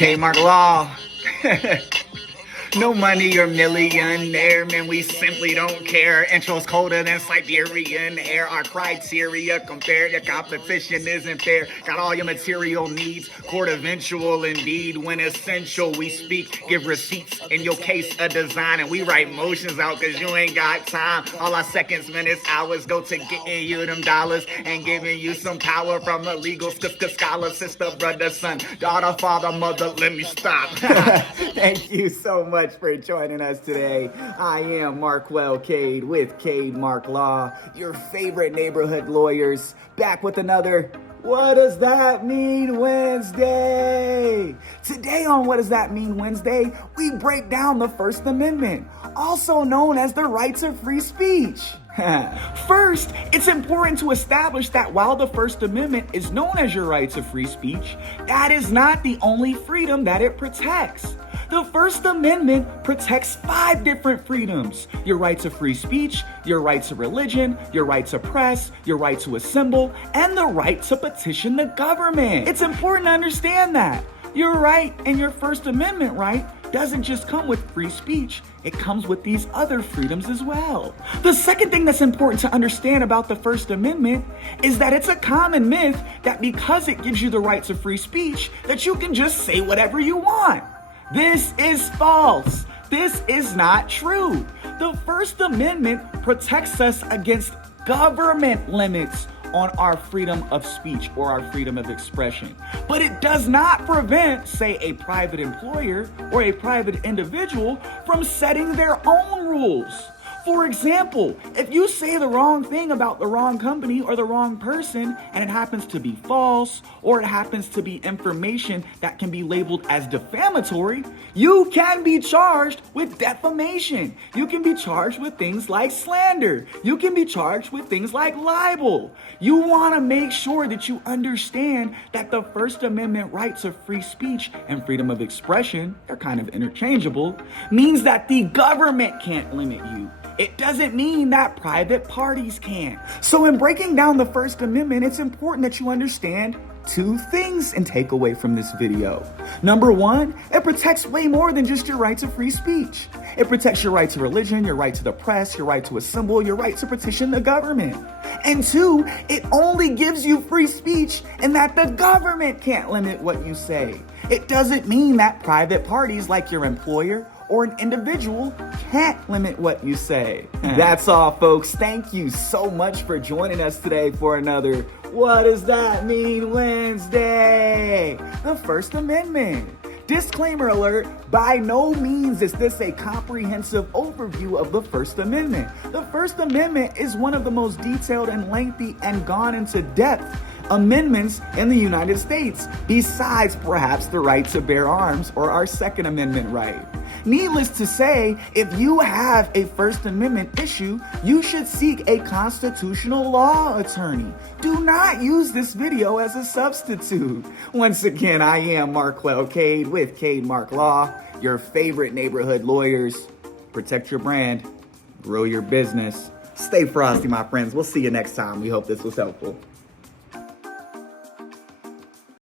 Kmart Law. No money or millionaire, man, we simply don't care. Intro's colder than Siberian air. Our criteria compared to competition isn't fair. Got all your material needs, court eventual indeed. When essential, we speak, give receipts, in your case, a design. And we write motions out cause you ain't got time. All our seconds, minutes, hours go to getting you them dollars and giving you some power from a legal scholar, sister, brother, son, daughter, father, mother. Let me stop. Thank you so much for joining us today. I am Markwell Cade with Cade Mark Law, your favorite neighborhood lawyers, back with another What Does That Mean Wednesday? Today on What Does That Mean Wednesday, we break down the First Amendment, also known as the rights of free speech. First, it's important to establish that while the First Amendment is known as your rights of free speech, that is not the only freedom that it protects. The First Amendment protects 5 different freedoms: your right to free speech, your right to religion, your right to press, your right to assemble, and the right to petition the government. It's important to understand that your right and your First Amendment right doesn't just come with free speech, it comes with these other freedoms as well. The second thing that's important to understand about the First Amendment is that it's a common myth that because it gives you the rights of free speech, that you can just say whatever you want. This is false. This is not true. The First Amendment protects us against government limits on our freedom of speech or our freedom of expression. But it does not prevent, say, a private employer or a private individual from setting their own rules. For example, if you say the wrong thing about the wrong company or the wrong person, and it happens to be false, or it happens to be information that can be labeled as defamatory, you can be charged with defamation. You can be charged with things like slander. You can be charged with things like libel. You want to make sure that you understand that the First Amendment rights of free speech and freedom of expression, they're kind of interchangeable, means that the government can't limit you. It doesn't mean that private parties can. So in breaking down the First Amendment, it's important that you understand 2 things and take away from this video. Number 1, it protects way more than just your right to free speech. It protects your right to religion, your right to the press, your right to assemble, your right to petition the government. And 2, it only gives you free speech and that the government can't limit what you say. It doesn't mean that private parties like your employer or an individual can't limit what you say. That's all, folks. Thank you so much for joining us today for another What Does That Mean Wednesday? The First Amendment. Disclaimer alert, by no means is this a comprehensive overview of the First Amendment. The First Amendment is one of the most detailed and lengthy and gone into depth amendments in the United States, besides perhaps the right to bear arms or our Second Amendment right. Needless to say, if you have a First Amendment issue, you should seek a constitutional law attorney. Do not use this video as a substitute. Once again, I am Markwell Cade with Cade Mark Law, your favorite neighborhood lawyers. Protect your brand, grow your business. Stay frosty, my friends. We'll see you next time. We hope this was helpful.